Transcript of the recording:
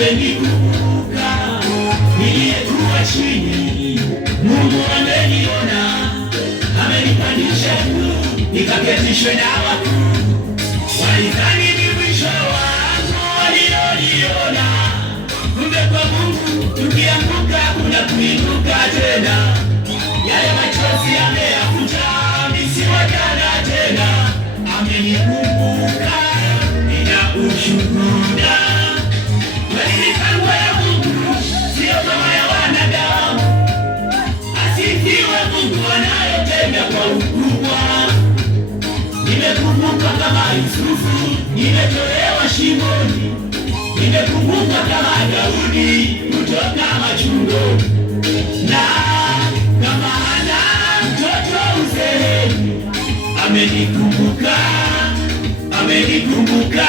amenikumbuka. Niliyekuwa chini, Mungu ameniona, amenipandisha juu, nikaketishwe na wakuu. Walidhani ni mwisho wangu walioniona, kumbe kwa Mungu tukianguka kuna kuinuka tena. Yale machozi ameyafuta, mimi si wa jana tena. Amenikumbuka, nina ushuhuda. Kweli mipango ya Mungu sio kama ya wanadamu. Asifiwe Mungu anayetenda kwa ukubwa. Nimekumbuka kama Yusufu, nimetolewa shimoni. Nimekumbuka kama Daudi kutoka machungoni, na kama Hana mtoto uzeeni. Amenikumbuka, amenikumbuka.